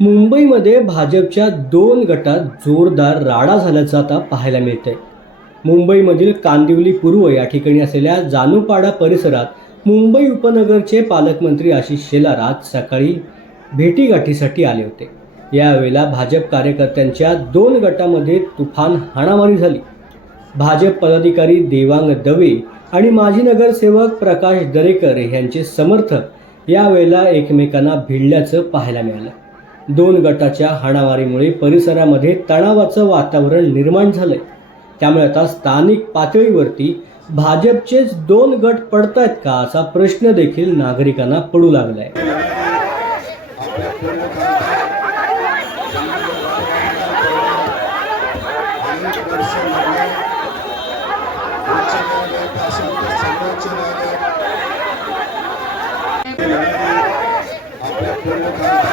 मुंबईमध्ये भाजपच्या 2 गटात जोरदार राडा झाल्याचं आता पाहायला मिळतंय. मुंबईमधील कांदिवली पूर्व या ठिकाणी असलेल्या जानूपाडा परिसरात मुंबई उपनगरचे पालकमंत्री आशिष शेलार आज सकाळी भेटीगाठीसाठी आले होते. यावेळेला भाजप कार्यकर्त्यांच्या 2 गटामध्ये तुफान हाणामारी झाली. भाजप पदाधिकारी देवांग दवे आणि माजी नगरसेवक प्रकाश दरेकर यांचे समर्थक यावेळेला एकमेकांना भिडल्याचं पाहायला मिळालं. 2 गटाच्या हाणामारीमुळे परिसरामध्ये तणावाचं वातावरण निर्माण झालंय. त्यामुळे आता स्थानिक पातळीवरती भाजपचेच 2 गट पडतायत का असा प्रश्न देखील नागरिकांना पडू लागलाय. आपल्या